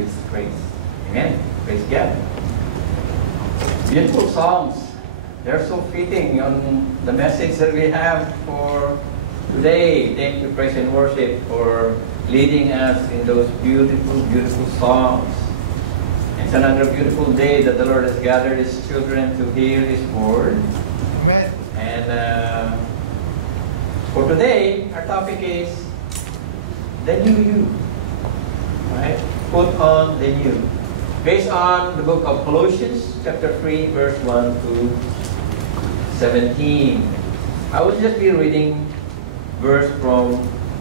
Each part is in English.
grace. Amen. Praise God. Beautiful songs. They're so fitting on the message that we have for today. Thank you, praise and worship, for leading us in those beautiful, beautiful songs. It's another beautiful day that the Lord has gathered His children to hear His word. Amen. And for today, our topic is the new you. Right? Put on the new. Based on the book of Colossians, chapter 3, verse 1 to 17. I will just be reading verse from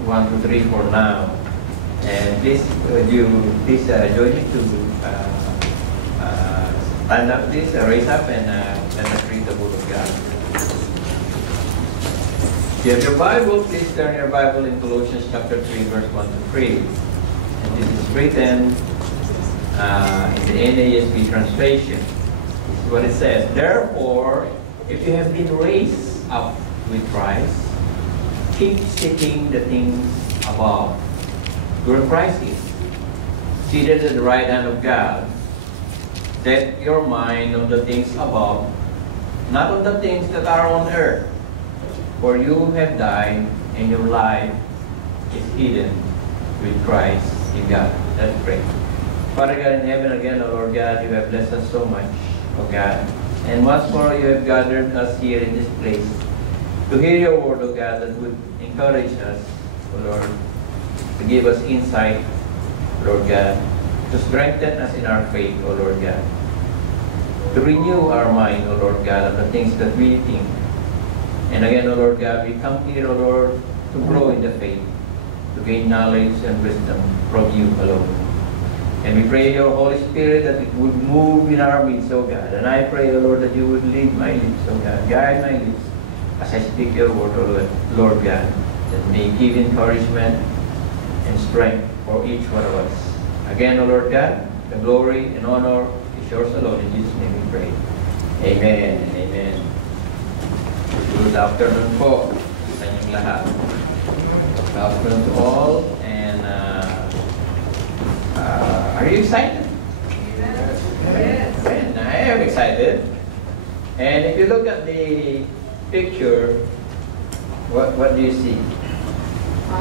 1 to 3 for now. And please, please join me to stand up, please, raise up, and let us read the word of God. If you have your Bible, please turn your Bible in Colossians chapter 3, verse 1 to 3. And this is written in the NASB translation. This is what it says. Therefore, if you have been raised up with Christ, keep seeking the things above, where Christ is, seated at the right hand of God. Set your mind on the things above, not on the things that are on earth. For you have died, and your life is hidden with Christ in God. Let's pray. Father God in heaven, again, O Lord God, you have blessed us so much, O God. And once more, you have gathered us here in this place to hear your word, O God, that would encourage us, O Lord, to give us insight, Lord God, to strengthen us in our faith, O Lord God, to renew our mind, O Lord God, of the things that we think. And again, O Lord God, we come here, O Lord, to grow in the faith, to gain knowledge and wisdom from you alone. And we pray, your Holy Spirit, that it would move in our midst, O God. And I pray, O Lord, that you would lead my lips, O God, guide my lips as I speak your word, O Lord God, that may give encouragement and strength for each one of us. Again, O Lord God, the glory and honor is yours alone. In Jesus' name we pray. Amen and amen. Good afternoon po sa inyong lahat. Good afternoon to all. And are you excited? Yes. Amen. I am excited. And if you look at the picture, what do you see?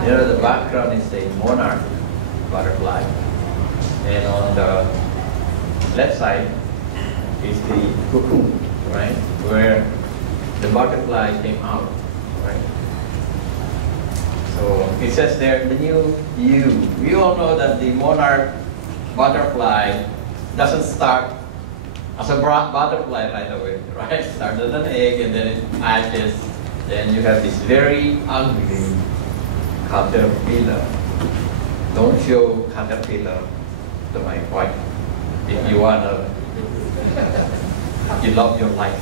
You know, the background is a monarch butterfly. And on the left side is the cocoon, right? Where the butterfly came out, right? So it says there, the new you. We all know that the monarch butterfly doesn't start as a butterfly right away, right? It starts as an egg and then it hatches. Then you have this very ugly caterpillar. Don't show caterpillar to my wife if you wanna, you love your life.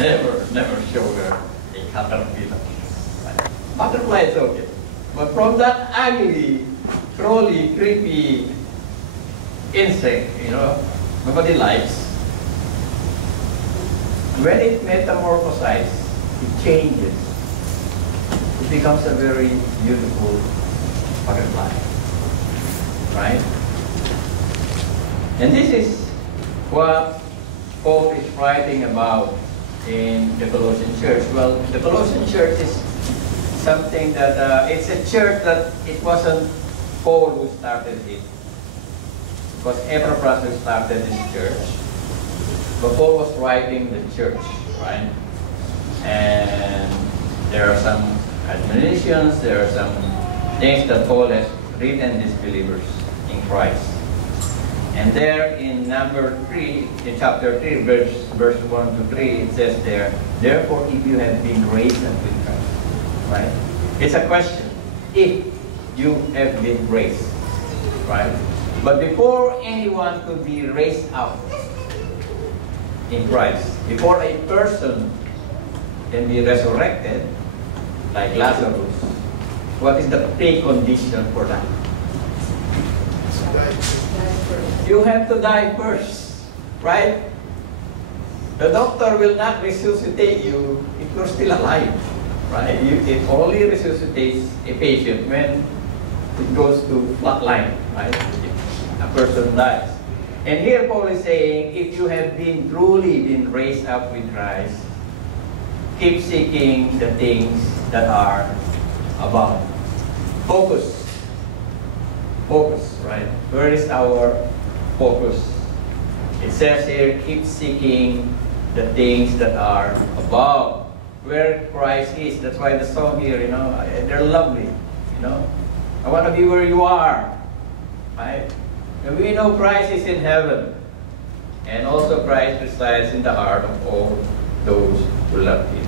Never show her a caterpillar. Butterfly is okay. But from that ugly, crawly, creepy insect, you know, nobody likes. When it metamorphosizes, it changes. It becomes a very beautiful butterfly. Right? And this is what Paul is writing about in the Colossian church. Well, the Colossian church is something that, it's a church that it wasn't Paul who started it. It was Epaphras who started this church. But Paul was writing the church, right? And there are some admonitions, there are some things that Paul has written these believers in Christ. And there in number 3, in chapter 3, verse 1 to 3, it says there, therefore if you have been raised up with Christ, right? It's a question, if you have been raised, right? But before anyone could be raised up in Christ, before a person can be resurrected, like Lazarus, what is the precondition for that? You have to die first, right? The doctor will not resuscitate you if you're still alive, right? It only resuscitates a patient when it goes to flat line, right? If a person dies. And here Paul is saying, if you have truly been raised up with Christ, keep seeking the things that are above. Focus. Focus, right? Where is our focus? It says here, keep seeking the things that are above, where Christ is. That's why the song here, they're lovely, I want to be where you are, right? And we know Christ is in heaven, and also Christ resides in the heart of all those who love Him.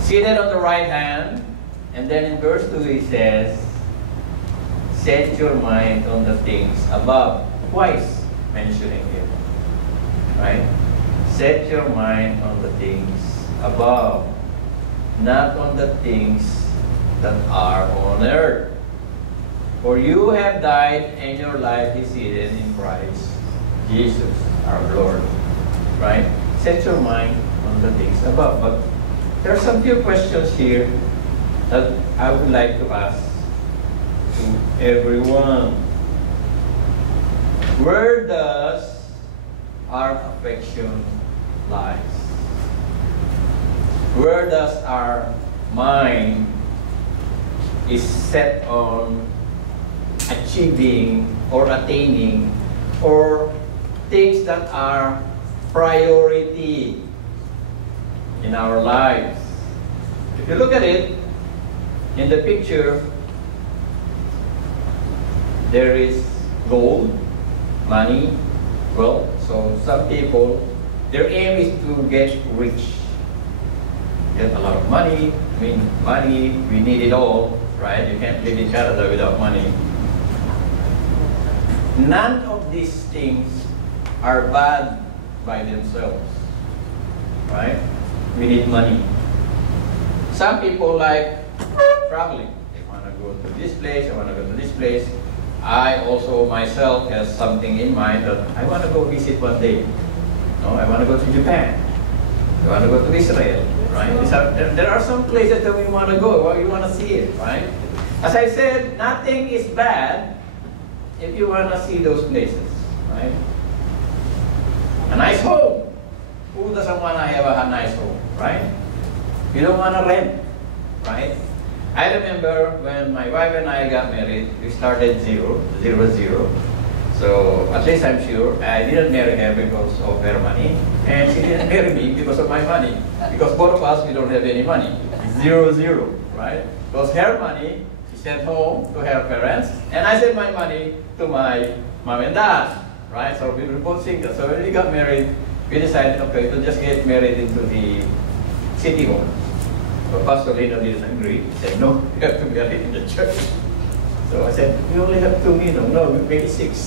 Seated on the right hand, and then in verse 2 he says, set your mind on the things above. Twice mentioning it, right? Set your mind on the things above, not on the things that are on earth. For you have died, and your life is hidden in Christ Jesus our Lord. Right? Set your mind on the things above. But there are some few questions here that I would like to ask to everyone. Where does our affection lie? Where does our mind is set on achieving or attaining, or things that are priority in our lives? If you look at it in the picture, there is gold, money, wealth. So some people, their aim is to get rich, get a lot of money. I mean, money, we need it all, right? You can't live in Canada without money. None of these things are bad by themselves, right? We need money. Some people like traveling. They want to go to this place, I want to go to this place. I also myself has something in mind that I want to go visit one day. No, I want to go to Japan. I want to go to Israel, right? There are some places that we want to go, we want to see it, right? As I said, nothing is bad if you want to see those places, right? A nice home. Who doesn't want to have a nice home, right? You don't want to rent, right? I remember when my wife and I got married, we started zero. So at least I'm sure I didn't marry her because of her money, and she didn't marry me because of my money. Because both of us, we don't have any money. 0-0, right? Because her money, she sent home to her parents, and I sent my money to my mom and dad, right? So we were both single. So when we got married, we decided, okay, to just get married into the city hall. But Pastor Lino didn't agree. He said, no, you have to be married in the church. So I said, we only have 2 million. No, maybe 6.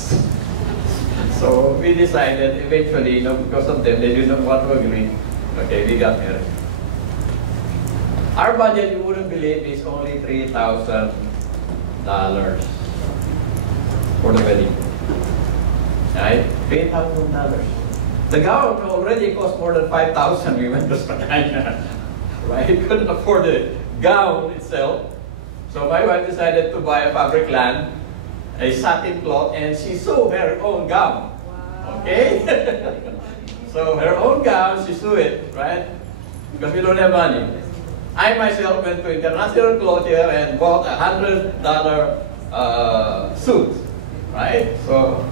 So we decided eventually, because of them, they didn't want to agree. Okay, we got married. Our budget, you wouldn't believe, is only $3,000 for the wedding. Right? $3,000. The gown already cost more than $5,000. We went to Spadina. Right? He couldn't afford the gown itself. So my wife decided to buy a fabric land, a satin cloth, and she sewed her own gown. Wow. Okay? So her own gown, she sewed it, right? Because we don't have money. I myself went to International Clothier and bought a $100 suit, right? So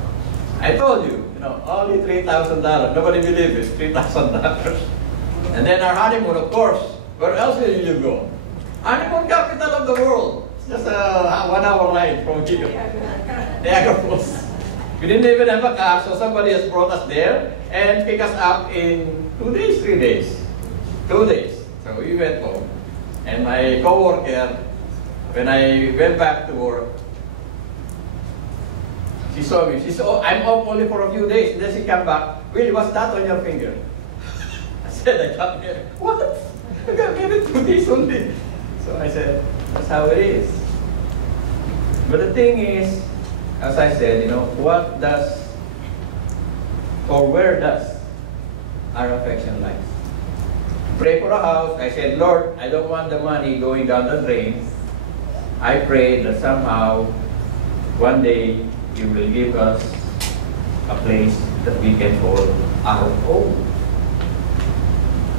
I told you, only $3,000. Nobody believed it, $3,000. And then our honeymoon, of course. Where else will you go? Honeymoon capital of the world. It's just a 1 hour ride from here. Niagara Falls. We didn't even have a car, so somebody has brought us there and picked us up in 2 days, 3 days. 2 days. So we went home. And my co-worker, when I went back to work, she saw me. She said, oh, I'm off only for a few days. And then she came back. Really, what's that on your finger? I said, I got married. What? I got married 2 days only. So I said, that's how it is. But the thing is, as I said, what does, or where does our affection lie? Pray for a house. I said, Lord, I don't want the money going down the drain. I pray that somehow, one day, you will give us a place that we can call our own.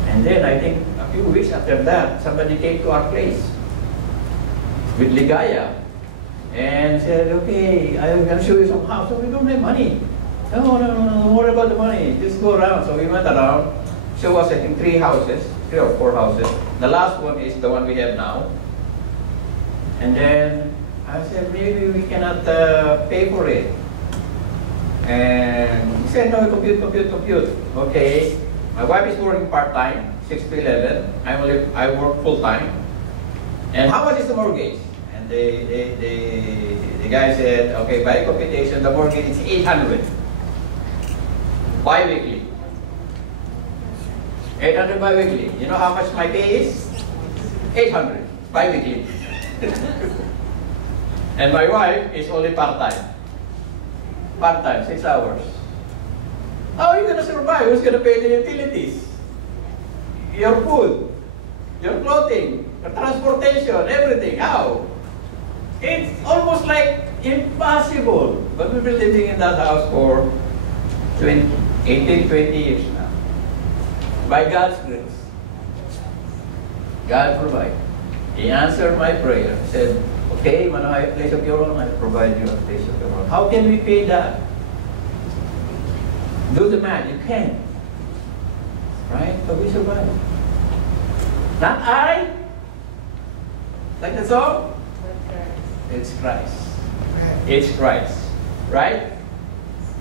And then I think a few weeks after that, somebody came to our place with ligaya and said, okay, I'm going to show you some house. So we don't have money. No, don't worry about the money. Just go around. So we went around, show us, I think, 3 houses, 3 or 4 houses. The last one is the one we have now. And then I said, maybe we cannot pay for it. And he said, no, compute. Okay. My wife is working part-time, 6 to 11. I work full-time. And how much is the mortgage? And the guy said, okay, by computation, the mortgage is 800. Bi-weekly. 800 bi-weekly. You know how much my pay is? 800 bi-weekly. And my wife is only part-time. Part-time, 6 hours. How are you going to survive? Who's going to pay the utilities? Your food, your clothing, your transportation, everything. How? It's almost like impossible. But we've been living in that house for 18, 20 years now. By God's grace. God provided. He answered my prayer. He said, okay, when I have a place of your own, I'll provide you a place of your own. How can we pay that? Do the math. You can't. Right? But we survive. Not I. Like the song? It's Christ. It's Christ. Right?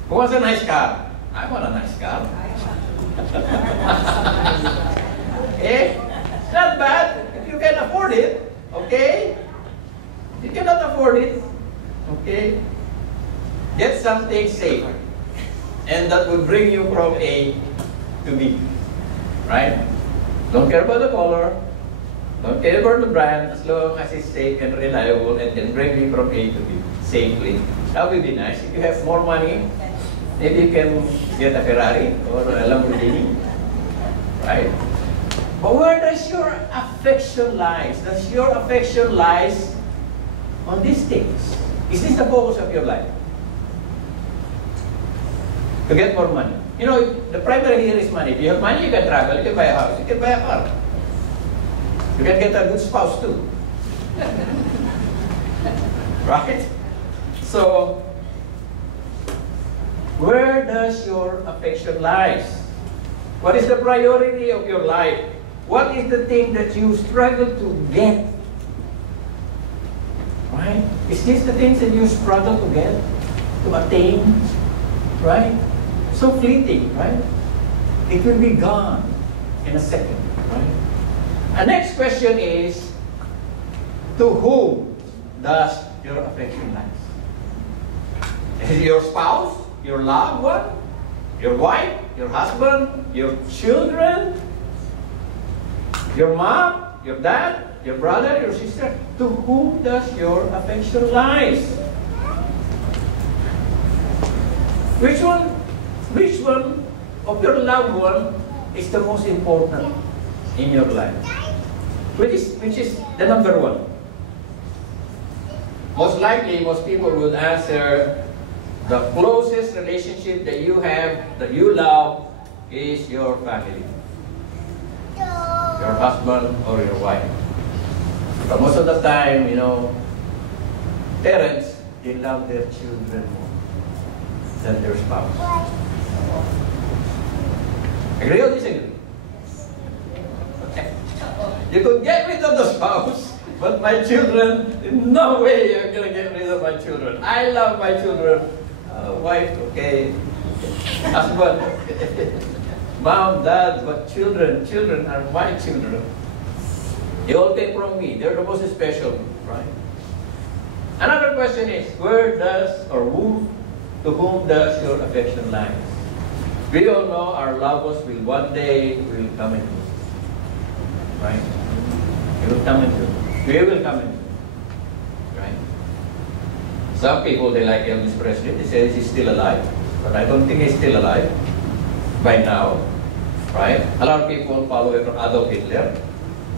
Who wants a nice car? I want a nice car. Eh? It's not bad if you can afford it. Okay? You cannot afford it. Okay? Get something safe. And that will bring you from A to B. Right? Don't care about the color. Don't care about the brand, as long as it's safe and reliable and can bring you from A to B safely. That would be nice. If you have more money, maybe you can get a Ferrari or a Lamborghini. Right? But where does your affection lies? Does your affection lies on these things? Is this the focus of your life? To get more money. You know, the primary here is money. If you have money, you can travel, you can buy a house, you can buy a car. You can get a good spouse too. Right? So, where does your affection lies? What is the priority of your life? What is the thing that you struggle to get? Right? Is this the things that you struggle to get? To attain? Right? So fleeting, right? It will be gone in a second, right? The next question is, to whom does your affection lies? Is it your spouse, your loved one, your wife, your husband, your children, your mom, your dad, your brother, your sister? To whom does your affection lies? Which one of your loved one is the most important in your life? Which is the number one? Most likely, most people would answer, the closest relationship that you have, that you love, is your family. Your husband or your wife. But most of the time, you know, parents, they love their children more than their spouse. Agree or disagree? Okay. You could get rid of the spouse, but my children, in no way you're going to get rid of my children. I love my children. Wife, okay. Husband, mom, dad, but children are my children. They all came from me. They're the most special, right? Another question is, where does or to whom does your affection lie? We all know our loved ones will one day come into, right? They will come into. We will come into, right? Some people, they like Elvis Presley. They say he's still alive, but I don't think he's still alive by now, right? A lot of people follow Adolf Hitler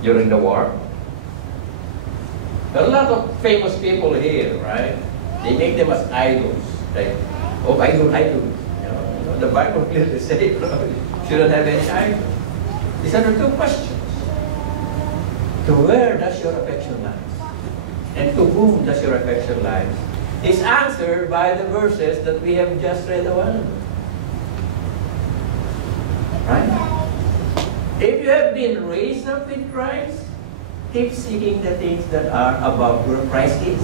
during the war. There are a lot of famous people here, right? They make them as idols. Like, oh, idol. The Bible clearly says you shouldn't have any idol. These are the two questions. To where does your affection lie? And to whom does your affection lie? Is answered by the verses that we have just read a while ago. Right? If you have been raised up with Christ, keep seeking the things that are above where Christ is.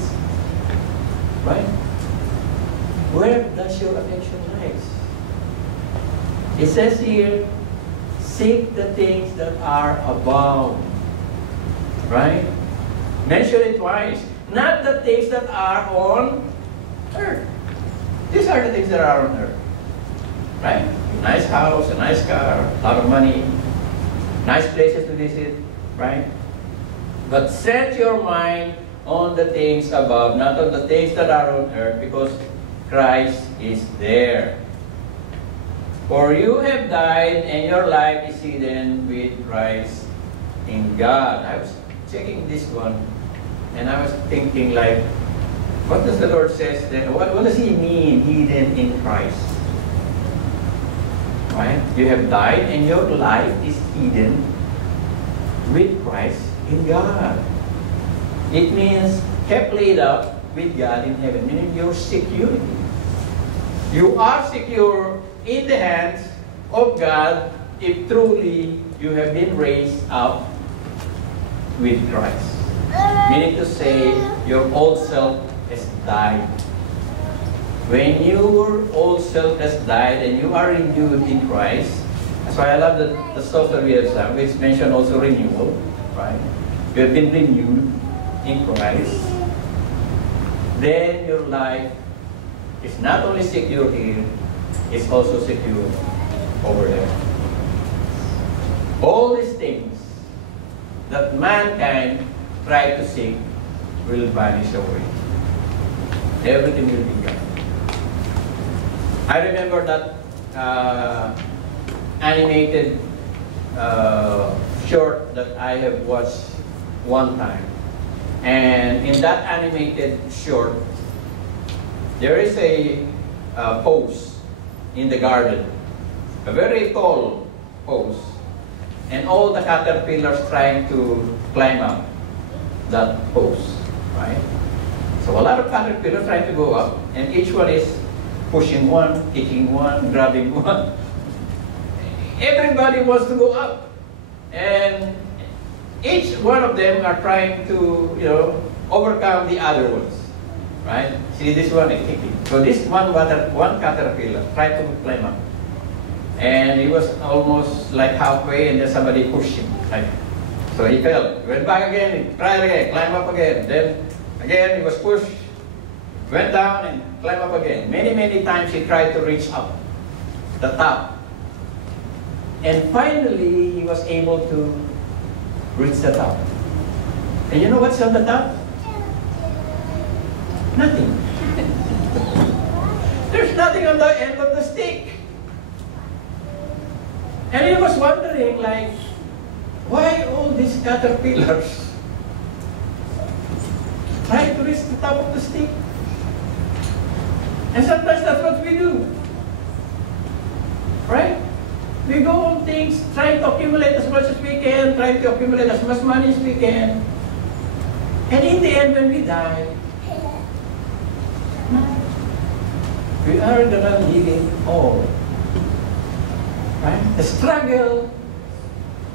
Right? Where does your affection lie? It says here, seek the things that are above. Right? Mention it twice. Not the things that are on earth. These are the things that are on earth. Right? A nice house, a nice car, a lot of money, nice places to visit. Right? But set your mind on the things above, not on the things that are on earth, because Christ is there. For you have died, and your life is hidden with Christ in God. I was checking this one, and I was thinking, like, what does the Lord says then? What does He mean, hidden in Christ? Right? You have died, and your life is hidden with Christ in God. It means kept laid up with God in heaven, meaning your security. You are secure in the hands of God if truly you have been raised up with Christ. Meaning to say, your old self has died. When your old self has died and you are renewed in Christ, that's why I love the stuff that we have sung, which mention also renewal, right? You have been renewed in Christ. Then your life is not only secure here, it's also secure over there. All these things that mankind try to seek will vanish away. Everything will be gone. I remember that animated short that I have watched one time. And in that animated short, there is a post in the garden, a very tall post, and all the caterpillars trying to climb up that post, right? So a lot of caterpillars trying to go up, and each one is pushing one, kicking one, grabbing one. Everybody wants to go up, and each one of them are trying to, overcome the other ones, right? See, this one is kicking. So this one caterpillar tried to climb up, and he was almost like halfway, and then somebody pushed him. Right? So he fell. Went back again. He tried again. Climb up again. Then again he was pushed. Went down and climbed up again. Many times he tried to reach up the top, and finally he was able to reach the top. And you know what's on the top? Nothing. There's nothing on the end of the stick. And he was wondering, like, why all these caterpillars trying to reach the top of the stick? And sometimes that's what we do. Right? We go on things, trying to accumulate as much as we can, trying to accumulate as much money as we can. And in the end, when we die, we are gonna leave it all. Right? The struggle,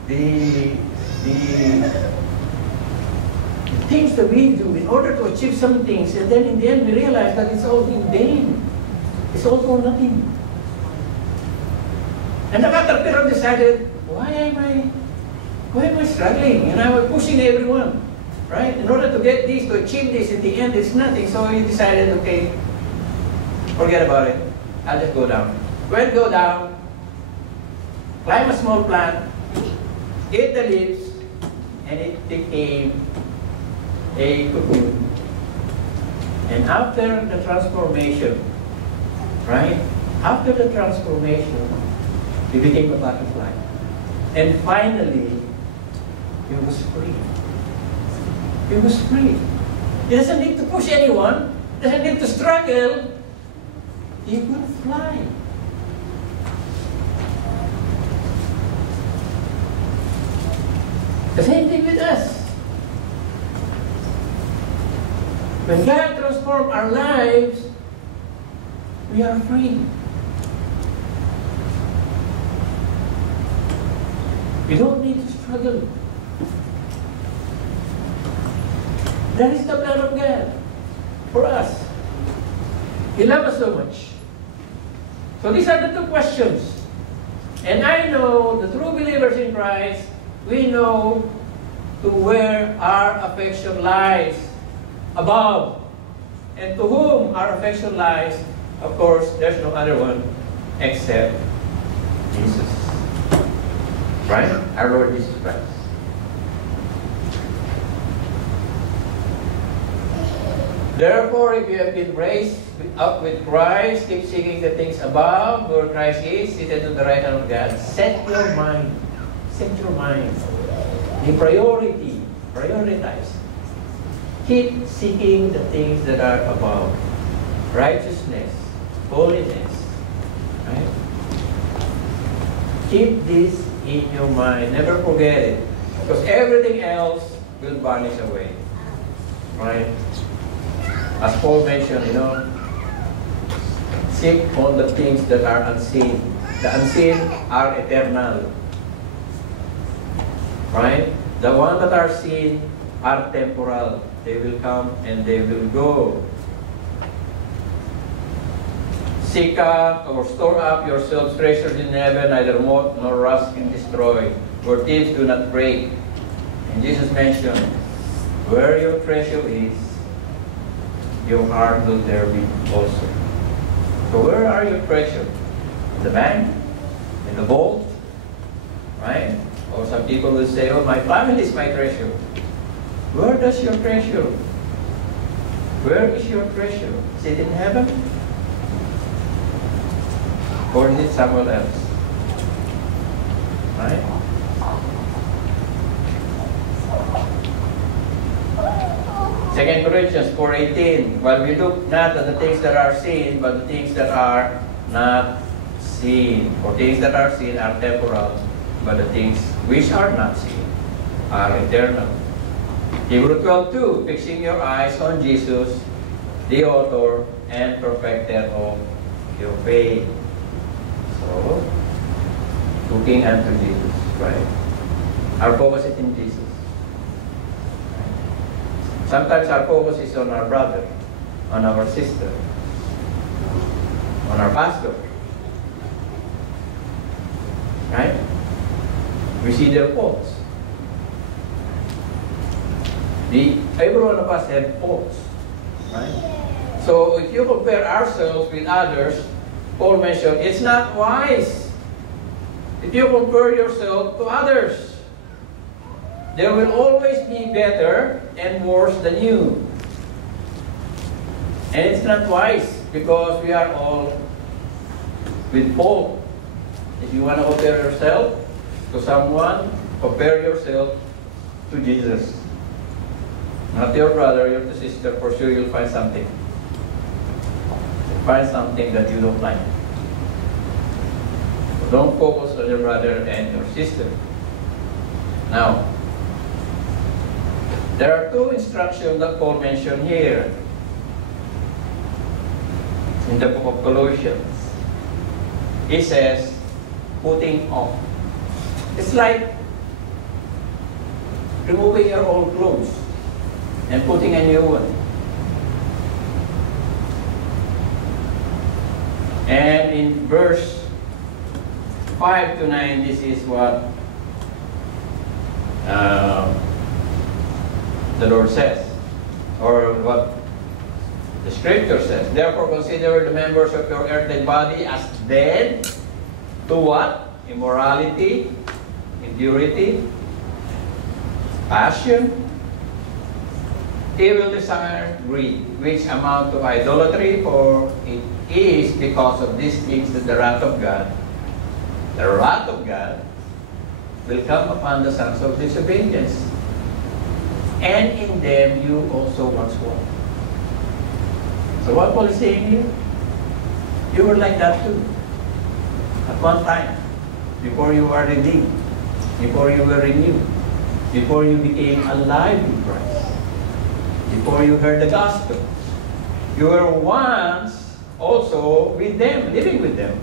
the things that we do in order to achieve some things, and then in the end we realize that it's all in vain. It's all for nothing. And the caterpillar decided, why am I struggling? And I was pushing everyone, right? In order to get this, to achieve this, in the end it's nothing. So he decided, okay, forget about it. I'll just go down. Go down, climb a small plant, eat the leaves, and it became a cocoon. And after the transformation, right? After the transformation, he became a butterfly. And finally, he was free. He was free. He doesn't need to push anyone. He doesn't need to struggle. He will fly. The same thing with us. When God transforms our lives, we are free. We don't need to struggle. That is the plan of God for us. He loves us so much. So these are the two questions. And I know the true believers in Christ, we know to where our affection lies above. And to whom our affection lies, of course, there's no other one except Jesus. Right? Our Lord Jesus Christ. Therefore, if you have been raised up with Christ, keep seeking the things above, where Christ is, seated on the right hand of God. Set your mind. Set your mind. The priority. Prioritize. Keep seeking the things that are above. Righteousness. Holiness. Right? Keep this in your mind. Never forget it. Because everything else will vanish away. Right? As Paul mentioned, seek on the things that are unseen. The unseen are eternal. Right? The ones that are seen are temporal. They will come and they will go. Seek up or store up yourselves treasures in heaven, neither moth nor rust can destroy, where thieves do not break. And Jesus mentioned, where your treasure is, your heart will there be also. So where are your treasure? In the bank? In the vault? Right? Or some people will say, oh, my family is my treasure. Where does your treasure? Where is your treasure? Is it in heaven? Or is it somewhere else? Right? Second Corinthians 4:18. While we look not at the things that are seen, but the things that are not seen. For things that are seen are temporal, but the things which are not seen are eternal. Hebrews 12:2. Fixing your eyes on Jesus, the author and perfecter of your faith. So, looking unto Jesus, right? Our focus is in Jesus. Sometimes our focus is on our brother, on our sister, on our pastor. Right? We see their faults. Every one of us have faults. Right? So if you compare ourselves with others, Paul mentioned, it's not wise if you compare yourself to others. There will always be better and worse than you. And it's not wise because we are all with fault. If you want to compare yourself to someone, compare yourself to Jesus. Not your brother, your sister, for sure you'll find something. Find something that you don't like. So don't focus on your brother and your sister. Now, there are two instructions that Paul mentioned here in the book of Colossians. He says, putting off. It's like removing your old clothes and putting a new one. And in verse 5 to 9, this is what the Lord says, or what the Scripture says. Therefore, consider the members of your earthly body as dead to what? Immorality, impurity, passion, evil desire, greed, which amount to idolatry, for it is because of these things that the wrath of God will come upon the sons of disobedience. And in them you also once walked. So what Paul is saying here, you were like that too. At one time, before you were redeemed, before you were renewed, before you became alive in Christ, before you heard the gospel, you were once also with them, living with them.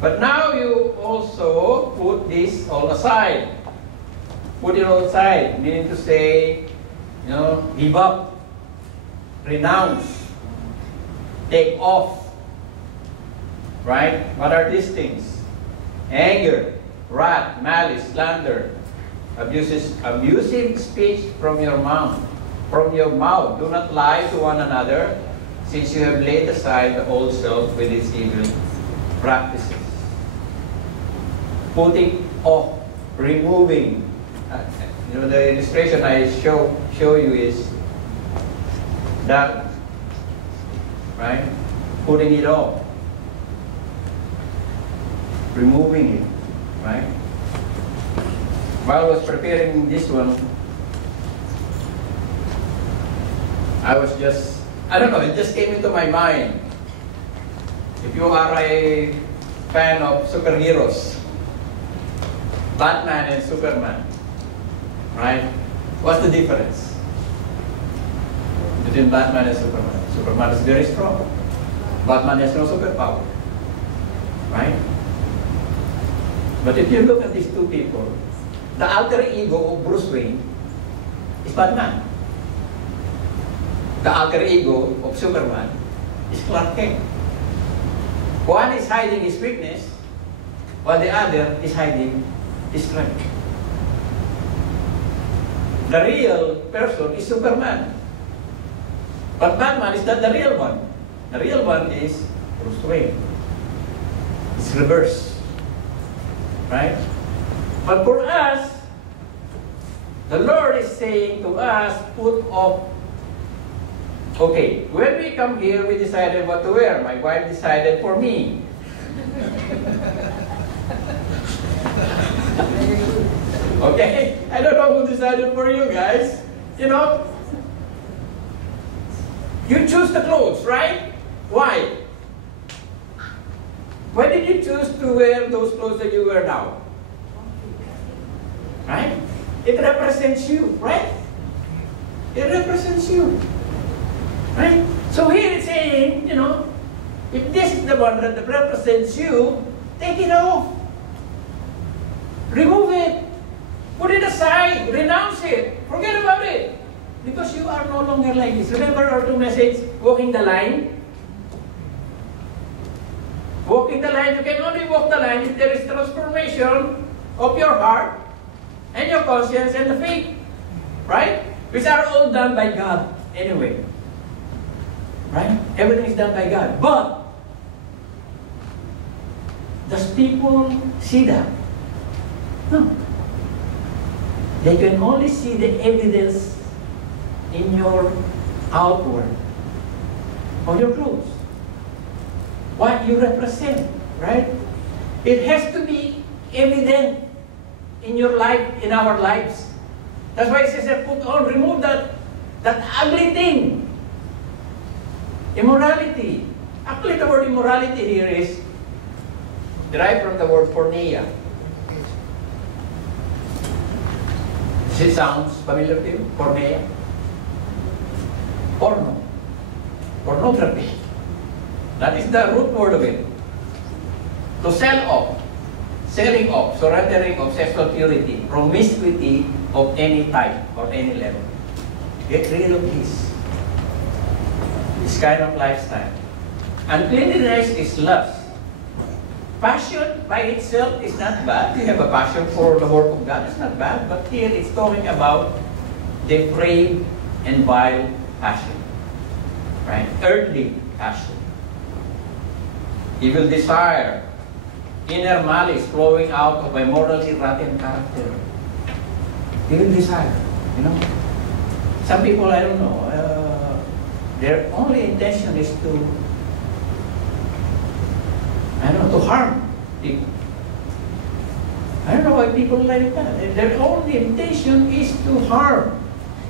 But now you also put this all aside. Put it all aside, meaning to say, give up, renounce, take off. Right? What are these things? Anger, wrath, malice, slander, abusive speech from your mouth. From your mouth, do not lie to one another, since you have laid aside the old self with its evil practices. Putting off, removing. The illustration I show you is that, right? Putting it off. Removing it, right? While I was preparing this one, I don't know, it just came into my mind. If you are a fan of superheroes, Batman and Superman, right? What's the difference between Batman and Superman? Superman is very strong. Batman has no superpower, right? But if you look at these two people, the alter ego of Bruce Wayne is Batman. The alter ego of Superman is Clark Kent. One is hiding his weakness, while the other is hiding his strength. The real person is Superman. But Batman is not the real one. The real one is Bruce Wayne. It's reverse. Right? But for us, the Lord is saying to us, put off. Okay, when we come here, we decided what to wear. My wife decided for me. Okay? I don't know who decided for you guys. You choose the clothes, right? Why? Why did you choose to wear those clothes that you wear now? Right? It represents you, right? It represents you. Right? So here it's saying, if this is the one that represents you, take it off. Remove it. Put it aside. Renounce it. Forget about it. Because you are no longer like this. Remember our two message, walking the line? Walking the line, you can only walk the line if there is transformation of your heart and your conscience and the faith. Right? Which are all done by God anyway. Right? Everything is done by God. But, does people see that? No. They can only see the evidence in your outward of your clothes. What you represent, right? It has to be evident in your life, in our lives. That's why it says, put on, remove that ugly thing. Immorality. Actually, the word immorality here is derived from the word porneia. Does it sound familiar to you? Porneia? Porno. Pornography. That is the root word of it. To sell off, selling off, surrendering of sexual purity, promiscuity of any type or any level. Get rid of this kind of lifestyle. Uncleanliness is lust. Passion by itself is not bad. You have a passion for the work of God, it's not bad. But here it's talking about depraved and vile passion. Right? Earthly passion. Evil desire. Inner malice flowing out of a morally rotten character. Evil desire. Some people, I don't know, their only intention is to harm people. I don't know why people like that. Their only intention is to harm.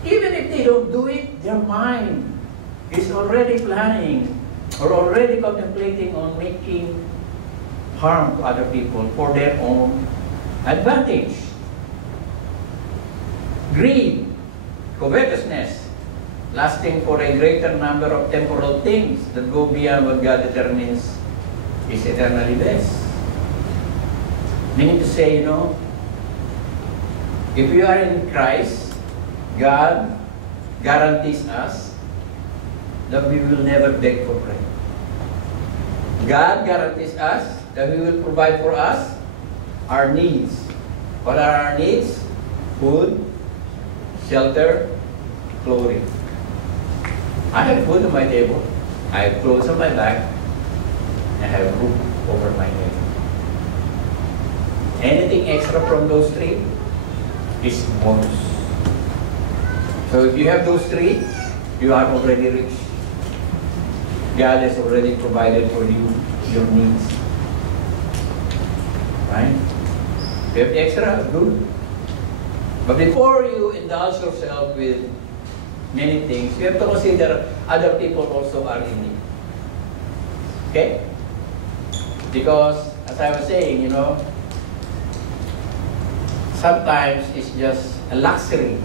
Even if they don't do it, their mind is already planning or already contemplating on making harm to other people for their own advantage. Greed, covetousness, lasting for a greater number of temporal things that go beyond what God determines is eternally best. Meaning to say, you know, if we are in Christ, God guarantees us that we will never beg for bread. God guarantees us that He will provide for us our needs. What are our needs? Food, shelter, clothing. I have food on my table. I have clothes on my back. I have roof over my head. Anything extra from those three is bonus. So if you have those three, you are already rich. God has already provided for you your needs. Right? If you have extra, good. But before you indulge yourself with many things, you have to consider other people also are in need. Okay? Because, as I was saying, you know, sometimes it's just a luxury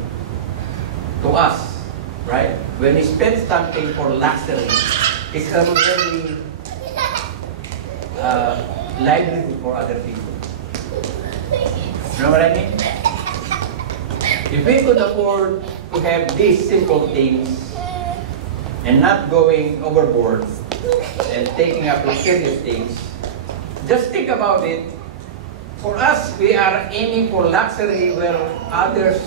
to us, right? When we spend something for luxury, it's already livelihood for other people. You know what I mean? If we could afford to have these simple things and not going overboard and taking up luxurious things, just think about it. For us, we are aiming for luxury where others,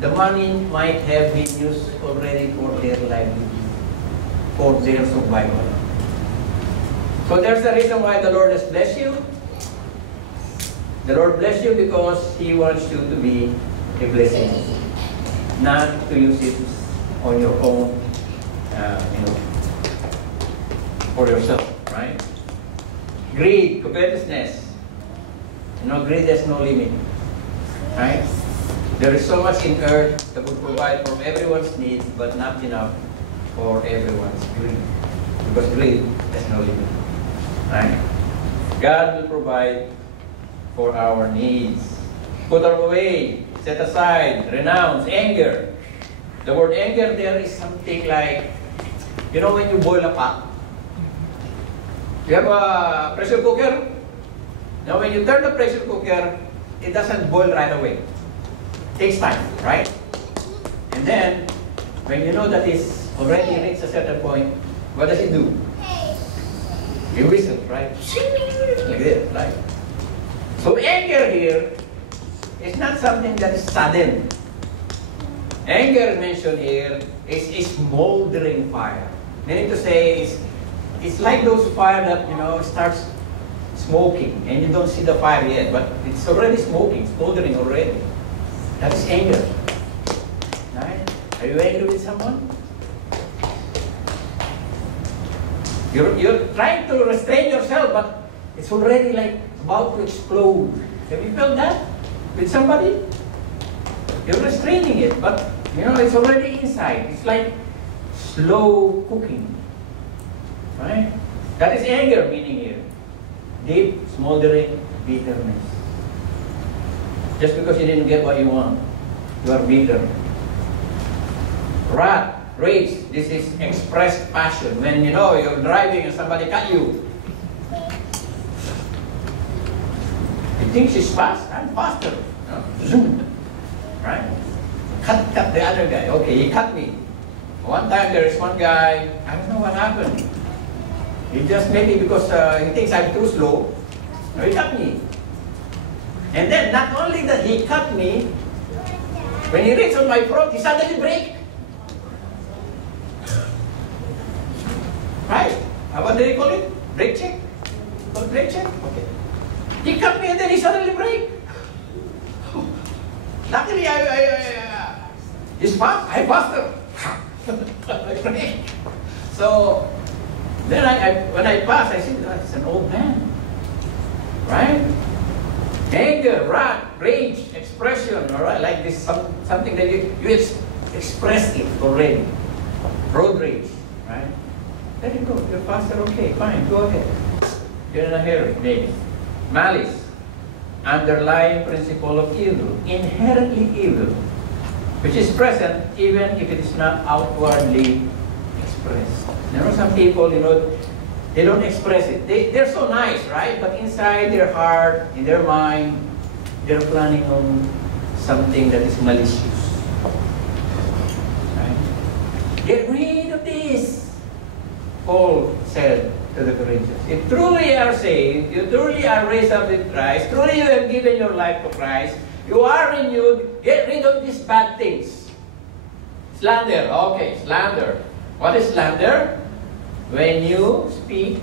the money might have been used already for their livelihood, for their survival. So there's the reason why the Lord has blessed you. The Lord bless you because He wants you to be a blessing, not to use it on your own, you know, for yourself, right? Greed, covetousness. You know, greed has no limit, right? There is so much in earth that would provide for everyone's needs, but not enough for everyone's greed. Because greed has no limit, right? God will provide for our needs. Put away, set aside, renounce, anger. The word anger there is something like, you know, when you boil a pot. You have a pressure cooker. Now when you turn the pressure cooker, it doesn't boil right away. It takes time, right? And then, when you know that it's already reached a certain point, what does it do? You whistle, right? Like this, right? So anger here is not something that is sudden. Anger mentioned here is smoldering fire. Meaning to say, it's like those fire that, you know, starts smoking and you don't see the fire yet, but it's already smoking, smoldering already. That is anger. Right? Are you angry with someone? You're trying to restrain yourself, but it's already like about to explode. Have you felt that with somebody? You're restraining it, but you know it's already inside. It's like slow cooking. Right? That is anger meaning here. Deep, smoldering bitterness. Just because you didn't get what you want, you are bitter. Wrath, rage, this is expressed passion. When you know you're driving and somebody cut you. You think she's fast? I'm faster. No. Zoom. Right? Cut the other guy. Okay, he cut me. One time there is one guy, I don't know what happened. He just maybe because he thinks I'm too slow, he cut me. And then not only that he cut me, when he reached on my front, he suddenly braked. Right? What do they call it? Brake check? Called brake check? Okay. He cut me and then he suddenly braked. Luckily, he's fast. I'm faster. I brake. So then when I passed, I said, that's an old man. Right? Anger, wrath, rage, expression, all right? Like this, something that you express it already. Road rage, right? let it go. Your pastor, okay, fine, go ahead. You're in a hurry, maybe. Malice, underlying principle of evil, inherently evil, which is present even if it is not outwardly expressed. There are some people, they don't express it. They're so nice, right? But inside their heart, in their mind, they're planning on something that is malicious. Right? Get rid of this, Paul said to the Corinthians. If truly you are saved, you truly are raised up with Christ, truly you have given your life to Christ, you are renewed, get rid of these bad things. Slander, okay, slander. What is slander? When you speak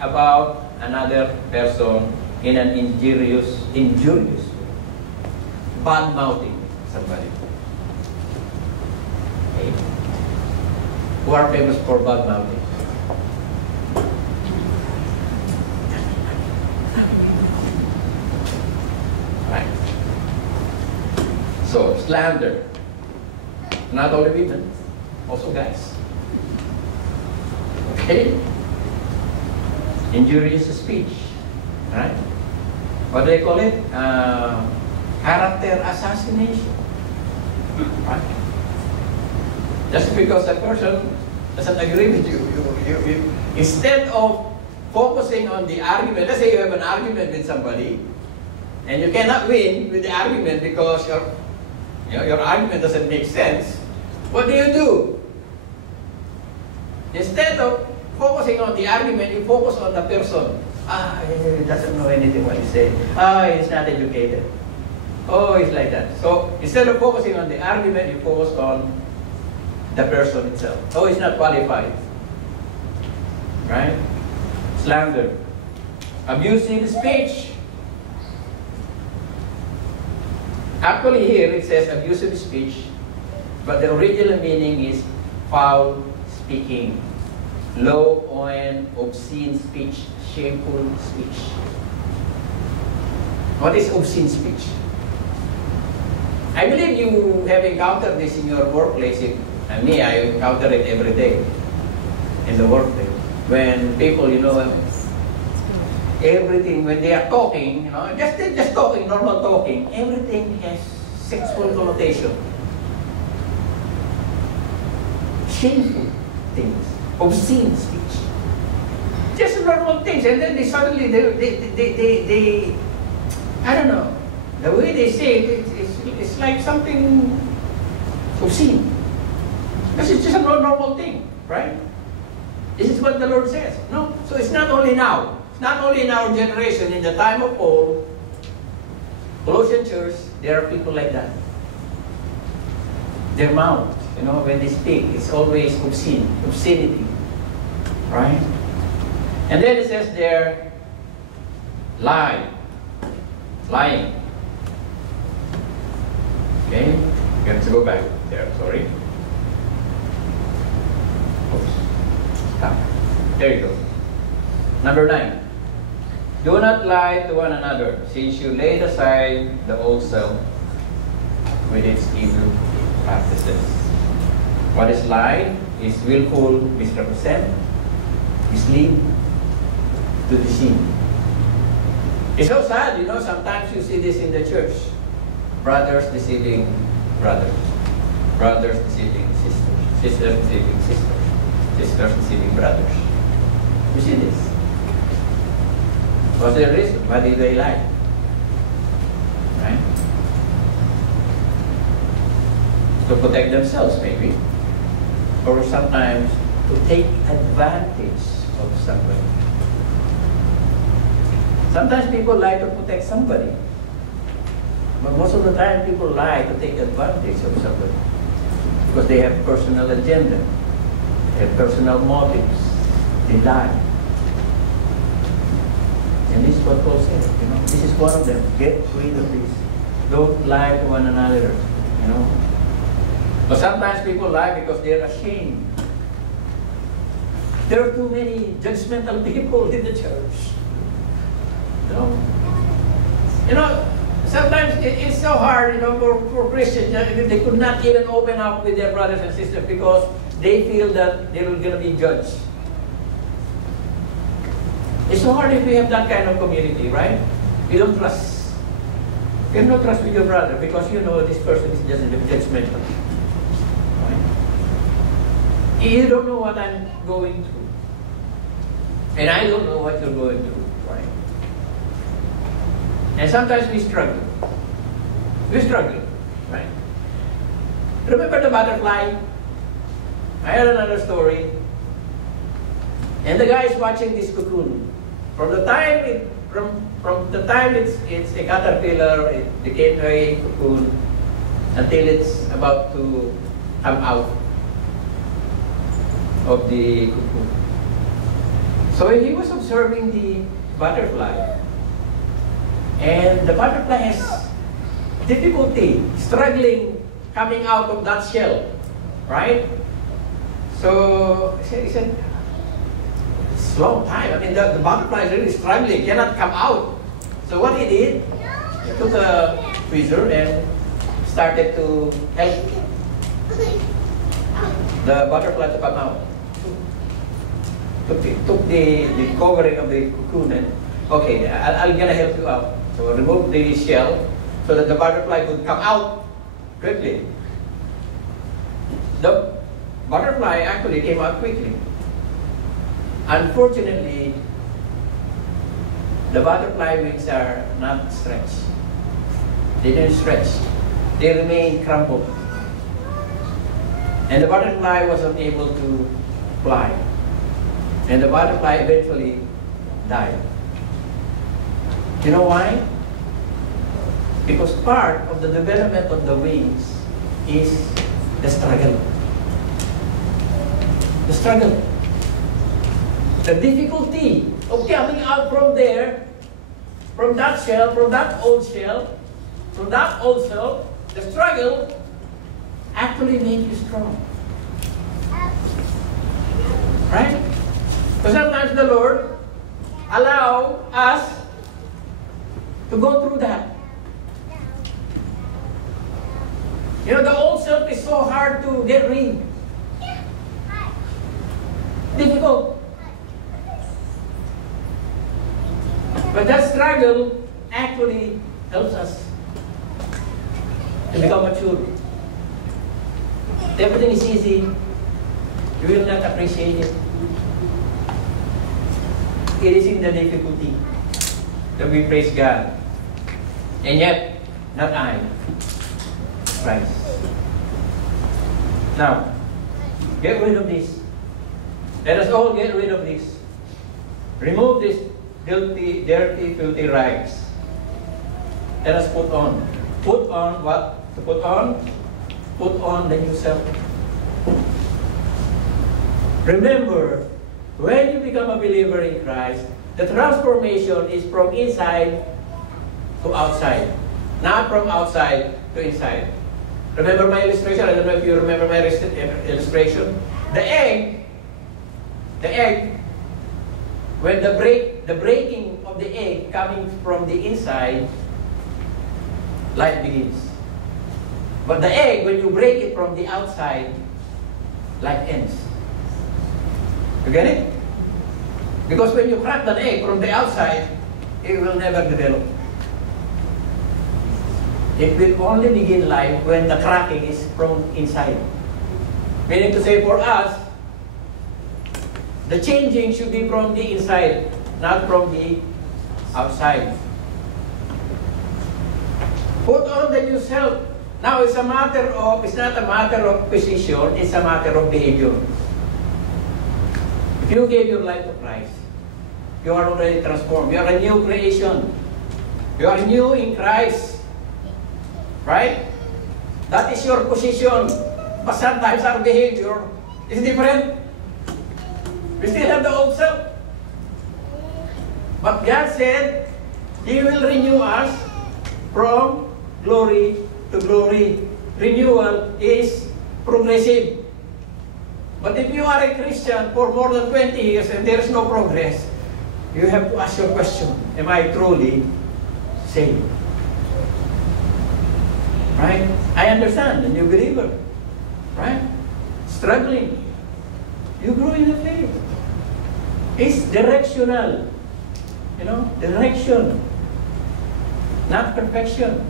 about another person in an injurious way. Bad-mouthing somebody. Okay. Who are famous for bad-mouthing? Right. So, slander. Not only women, also guys. Okay? Injurious speech. Right? What do they call it? Character assassination. Right? Just because a person doesn't agree with you, instead of focusing on the argument, let's say you have an argument with somebody, and you cannot win with the argument because your argument doesn't make sense, what do? Instead of focusing on the argument, you focus on the person. He doesn't know anything what he said. He's not educated. Oh, it's like that. So instead of focusing on the argument, you focus on the person itself. Oh, he's not qualified. Right? Slander. Abusive speech. Actually here it says abusive speech, but the original meaning is foul speaking, low and obscene speech, shameful speech. What is obscene speech? I believe you have encountered this in your workplace. And me, I encounter it every day in the workplace. When people, everything, when they are talking, just talking, normal talking, everything has sexual connotation. Shameful things, obscene speech. Just normal things, and then they suddenly, they I don't know, the way they say it, it's like something obscene. Because it's just a normal thing, right? This is what the Lord says. No? So it's not only now. It's not only in our generation. In the time of Paul, Colossian church, there are people like that. Their mouth, when they speak, it's always obscenity. Right? And then it says there, lying. Okay? You have to go back there, sorry. There you go. Number 9. Do not lie to one another, since you laid aside the old self with its evil practices. What is lie? Is willful misrepresent, mislead, to deceive. It's so sad, sometimes you see this in the church. Brothers deceiving brothers. Brothers deceiving sisters. Sisters deceiving sisters. Sisters deceiving brothers. You see this? What's the reason? Why did they lie? Right? To protect themselves, maybe. Or sometimes to take advantage of somebody. Sometimes people lie to protect somebody. But most of the time, people lie to take advantage of somebody. Because they have personal agenda. They have personal motives. They lie. And this is what Paul said, This is one of them. Get rid of this. Don't lie to one another, But sometimes people lie because they're ashamed. There are too many judgmental people in the church. Sometimes it's so hard, for Christians. They could not even open up with their brothers and sisters because they feel that they were going to be judged. It's so hard if we have that kind of community, right? You don't trust. You cannot trust with your brother because you know this person is just judgmental. Right? You don't know what I'm going through. And I don't know what you're going through, right? And sometimes we struggle. We struggle, right? Remember the butterfly? I had another story. And the guy is watching this cocoon. From the time it's a caterpillar, it became a cocoon, until it's about to come out of the cocoon. So he was observing the butterfly, and the butterfly has difficulty, struggling, coming out of that shell, right? So he said, it's a long time. I mean, the butterfly is really struggling, cannot come out. So what he did, he took a tweezer and started to help the butterfly to come out. Took the covering of the cocoon and, okay, I'm gonna help you out. So remove the shell so that the butterfly could come out quickly. The butterfly actually came out quickly. Unfortunately, the butterfly wings are not stretched. They didn't stretch. They remain crumpled. And the butterfly was unable to fly. And the butterfly eventually died. You know why? Because part of the development of the wings is the struggle. The struggle. The difficulty of coming out from there, from that shell, from that old shell, from that old shell, the struggle actually makes you strong. Right? So sometimes the Lord allows us to go through that. You know, the old self is so hard to get rid. Difficult. But that struggle actually helps us to become mature. If everything is easy, you will not appreciate it. It is in the difficulty that we praise God. And yet, not I, Christ. Now, get rid of this. Let us all get rid of this. Remove this dirty, filthy rags. Let us put on. Put on what? To put on? Put on the new self. Remember, when you become a believer in Christ, the transformation is from inside to outside, not from outside to inside. Remember my illustration? I don't know if you remember my illustration. The egg, when the breaking of the egg coming from the inside, life begins. But the egg, when you break it from the outside, life ends. You get it? Because when you crack an egg from the outside, it will never develop. It will only begin life when the cracking is from inside. Meaning to say, for us, the changing should be from the inside, not from the outside. Put on the new self. Now it's not a matter of position, it's a matter of behavior. If you gave your life to Christ, you are already transformed. You are a new creation. You are new in Christ. Right? That is your position. But sometimes our behavior is different. We still have the old self. But God said, He will renew us from glory to glory. Renewal is progressive. But if you are a Christian for more than 20 years and there is no progress, you have to ask your question, am I truly saved? Right? I understand, a new believer. Right? Struggling. You grow in the faith. It's directional. Direction, not perfection.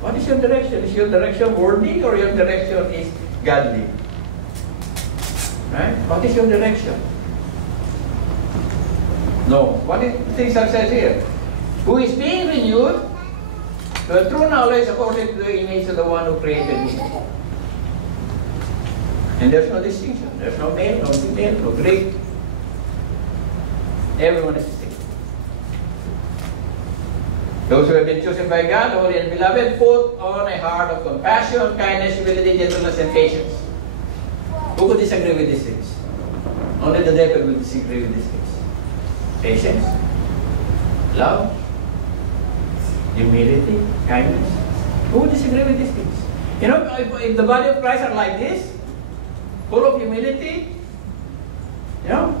What is your direction? Is your direction worldly or your direction is godly? Right? What is your direction? No. What is the things that says here? Who is being renewed to a true knowledge according to the image of the one who created me. And there's no distinction. There's no male, no female, no Greek. Everyone is the same. Those who have been chosen by God, holy and beloved, put on a heart of compassion, kindness, humility, gentleness, and patience. Who could disagree with these things? Only the devil will disagree with these things. Patience, love, humility, kindness. Who would disagree with these things? If the body of Christ are like this, full of humility,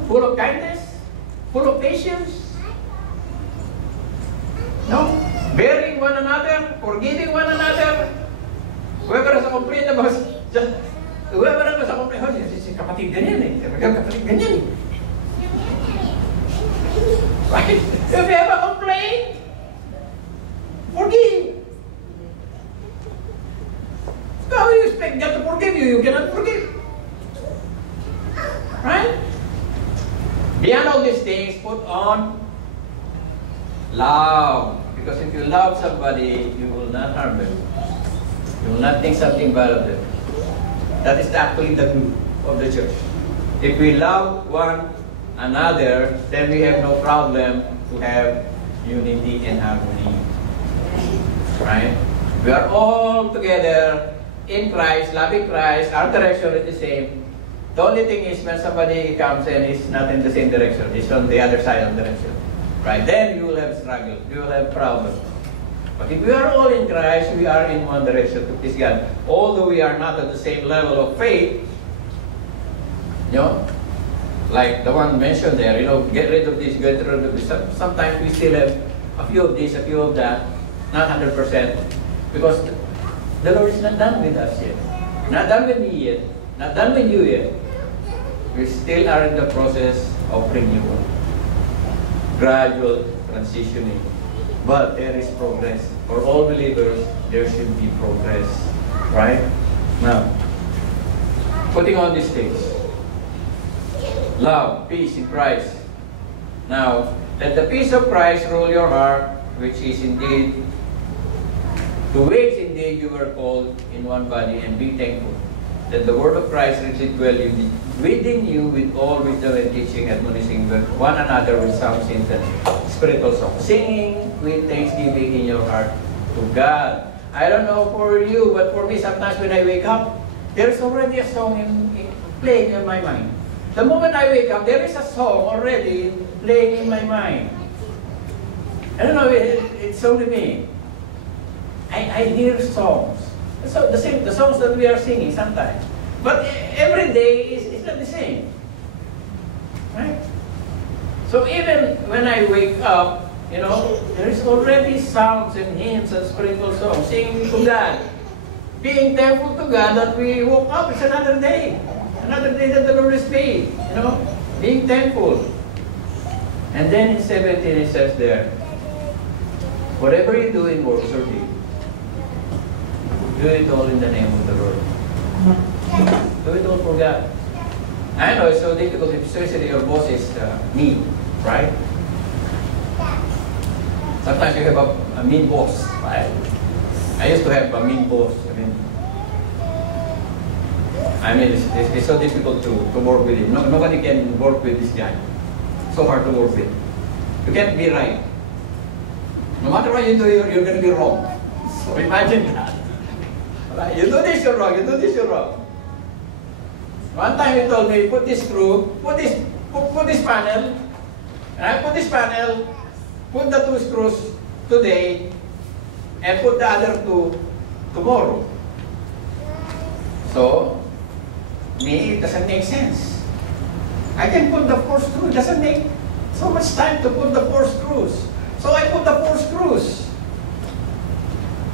full of kindness, full of patience, bearing one another, forgiving one another. Whoever has a complaint about, whoever has a complaint, si kapatid ganyan eh. Kapatid ganyan eh. Right? If you have a complaint, forgive. How do you expect God to forgive you? You cannot forgive. Right? Beyond all these things, put on love. Because if you love somebody, you will not harm them. You will not think something bad of them. That is actually the glue of the church. If we love one another, then we have no problem to have unity and harmony. Right? We are all together in Christ, loving Christ. Our direction is the same. The only thing is when somebody comes and is not in the same direction, is on the other side of the direction. Right? Then you will have struggle. You will have problems. But if we are all in Christ, we are in one direction to please God. Although we are not at the same level of faith, like the one mentioned there, get rid of this, get rid of this. Sometimes we still have a few of this, a few of that, not 100%, because the Lord is not done with us yet. Not done with me yet. Not done with you yet. We still are in the process of renewal. Gradual transitioning. But there is progress. For all believers, there should be progress. Right? Now, putting on these things. Love, peace in Christ. Now, let the peace of Christ rule your heart, which is indeed, to which indeed you were called in one body, and be thankful. That the word of Christ richly dwell within you with all wisdom and teaching, admonishing one another with psalms and spiritual songs, singing with thanksgiving in your heart to God. I don't know for you, but for me, sometimes when I wake up, there's already a song playing in my mind. The moment I wake up, there is a song already playing in my mind. I don't know, it's only me. I hear songs. So the songs that we are singing sometimes. But every day is not the same. Right? So even when I wake up, there is already sounds and hymns and spiritual songs, singing to God. Being thankful to God that we woke up, it's another day. Another day that the Lord has made. Being thankful. And then in 17 it says there, whatever you do in works or deeds, do it all in the name of the Lord. Do it all for God. I know it's so difficult, especially your boss is mean, right? Sometimes you have a mean boss, right? I used to have a mean boss. It's so difficult to work with him. Nobody can work with this guy. So hard to work with. You can't be right. No matter what you do, you're going to be wrong. So imagine that. Right? You do this, you're wrong. You do this, you're wrong. One time he told me, put this screw, put this panel, and I put this panel, put the 2 screws today, and put the other 2 tomorrow. So, it doesn't make sense. I can put the 4 screws. It doesn't make so much time to put the 4 screws. So I put the 4 screws.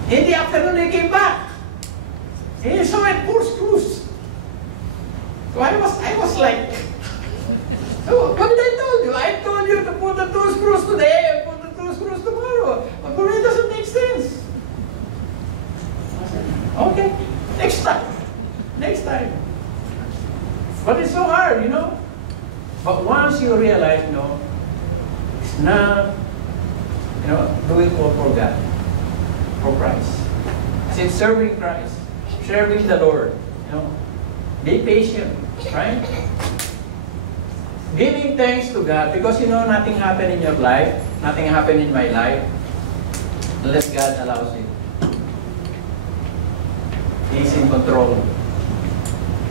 In the afternoon, he came back. He saw it 4 screws. So I was like, so what did I told you? I told you to put the 2 screws today and put the But once you realize, it's not, doing all for God, for Christ. As in serving Christ, serving the Lord. Be patient, right? Giving thanks to God because nothing happened in your life, nothing happened in my life unless God allows it. He's in control.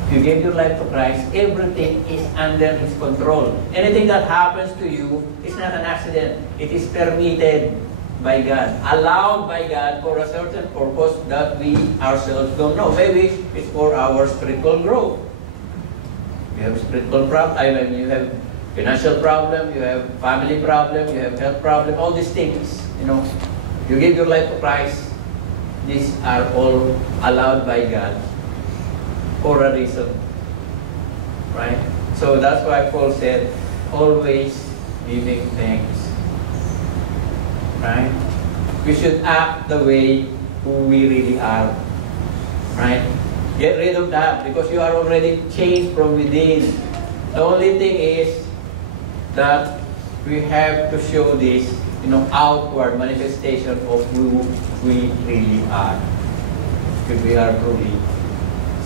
If you give your life to Christ, everything is under His control. Anything that happens to you is not an accident. It is permitted by God, allowed by God for a certain purpose that we ourselves don't know. Maybe it's for our spiritual growth. You have spiritual problem, you have financial problem, you have family problem, you have health problem, all these things. You give your life to Christ, these are all allowed by God for a reason. Right? So that's why Paul said, always giving thanks. Right? We should act the way who we really are. Right? Get rid of that because you are already changed from within. The only thing is that we have to show this, outward manifestation of who we really are. If we are truly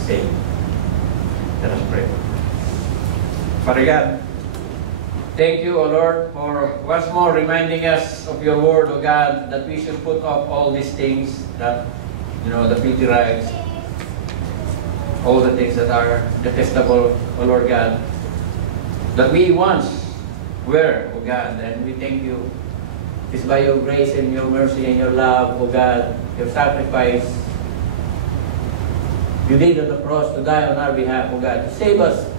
saved. Let us pray. Father God, thank you, O Lord, for once more reminding us of your word, O God, that we should put off all these things that, the filthy rags, all the things that are detestable, O Lord God, that we once were, O God, and we thank you. It's by your grace and your mercy and your love, O God, your sacrifice you did on the cross to die on our behalf, O God, to save us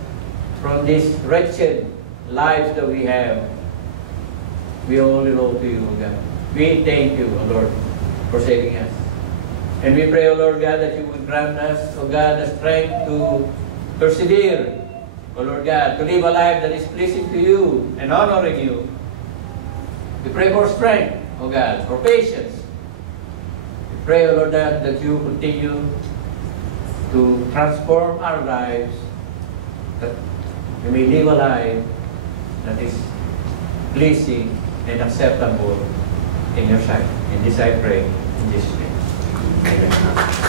from these wretched lives that we have. We only owe to you, O God. We thank you, O Lord, for saving us. And we pray, O Lord God, that you would grant us, O God, the strength to persevere, O Lord God, to live a life that is pleasing to you and honoring you. We pray for strength, O God, for patience. We pray, O Lord God, that you continue to transform our lives, that we may live a life that is pleasing and acceptable in your sight. In this I pray, in Jesus' name. Amen.